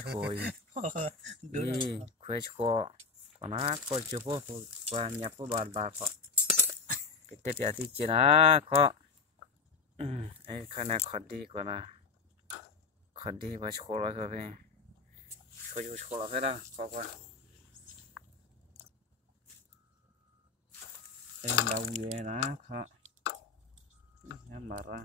Khôi đi khuê cho còn nó có chụp phố qua nhà phố bà họ cái tết giờ thì chỉ nó có ấy khả năng khó đi còn là khó đi và khó là cái về khó là cái đó khó quá em đâu về nó khó em mở ra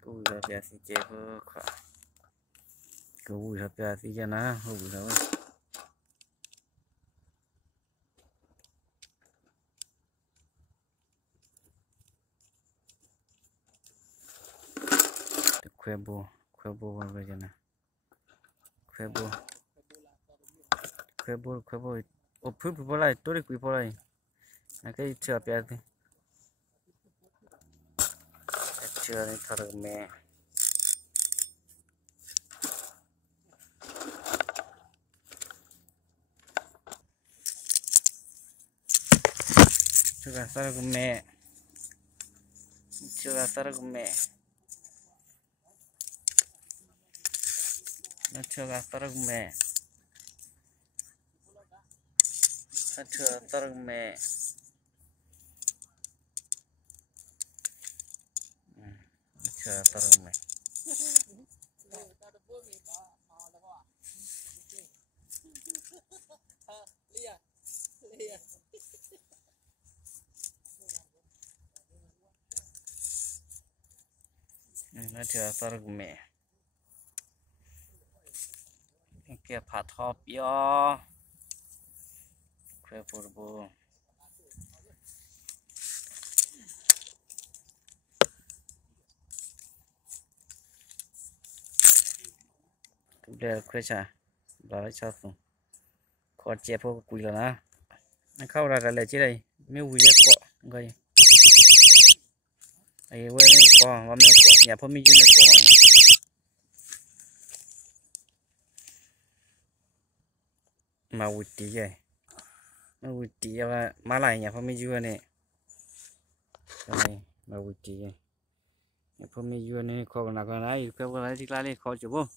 cùi là bia xì chè vô khó cùi là bia xì chè nó hụt rồi khuê bùa vào bây giờ nè khuê bùa ô phun bùa lại tôi đi quỳ bùa lại cái chưa bia thì chưa này thật là mẹ chưa là thật là mẹ chưa là thật là mẹ nó chưa là thật là mẹ nó chưa là thật là mẹ nó chưa là thật là mẹ nó chưa là thật là mẹ cái phá thọp yo khuê bùa đây khuê chả đó cho xuống khó chép vô quỳ là na nóเข้าra lại chứ đây mấy quỳ ra cọ gây ai quên mấy cọ và mấy cọ nhà phong mi dưới này cọ mà quỳ tí vậy mà quỳ tí và má lại nhà phong mi dưới này đây mà quỳ tí vậy nhà phong mi dưới này khó nào còn ai cái cái này thì lại khó chịu không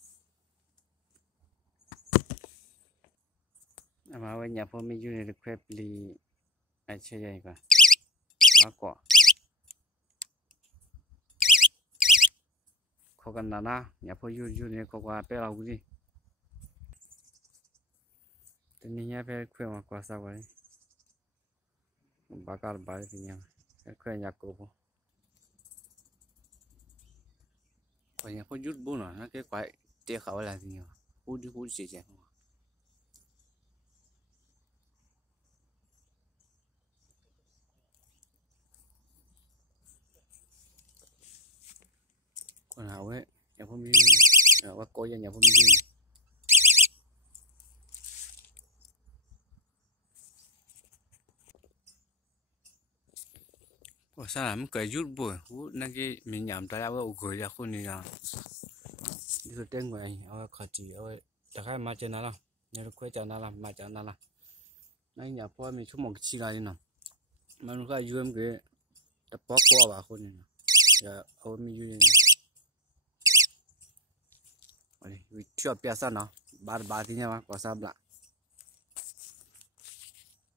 mà bây nhà phong mi dưới này được phép đi ai chơi vậy cả má cọ khó cần là na nhà phong mi dưới này có qua bé nào cũng gì thế nên nhà bé khỏe mà qua sao vậy bakal balik thì nhà khỏe nhà cổ còn nhà phong mi bốn nó cái quái tiếc khẩu là gì nhỉ hút gì vậy còn hào ấy nhà phong mi ở qua coi nhà phong mi sao làm cái rút bùi hút năng cái mình nhảm tay áo gửi ra khuôn này là đi từ tên người ơi khó chỉ ơi chắc hay mà chơi nào làm nhớ được quay chơi nào làm mà chơi nào làm nãy nhàพ่อmình chút một chi là gì nào mà nó cái em cái tập bó qua bà khuôn này giờ ôi mình vui chưa biết sao nào ba thì nhau có sao lạ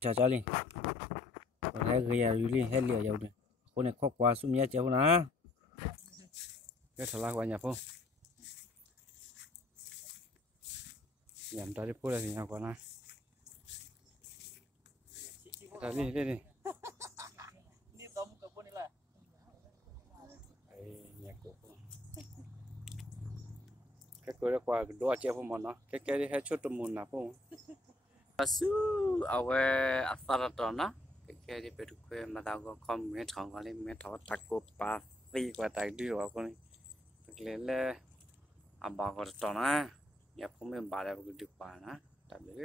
cho đi còn hai người nhà đi hết liều dầu này con này khó quá xuống nhé cháu ná cái thằng lao qua nhà phong nhầm tới đi phố này thì nhau còn na đi nhà cổ cái cửa qua đua chơi phong mòn nó cái đi hết chút tôm mùn nào phong su ở về asaraton đó cái đi về quê mà tao có con mấy thằng con lên mấy thằng tắc cột ba phi qua tắc đi vào con lên là bà có tròn á nhà phong mình bà đã được bà nó tại vì